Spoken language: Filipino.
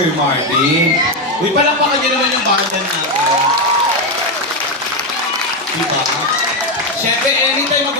Sir Marvin. Uy, palakpakan niyo naman yung banda natin. Diba? Siyempre, anytime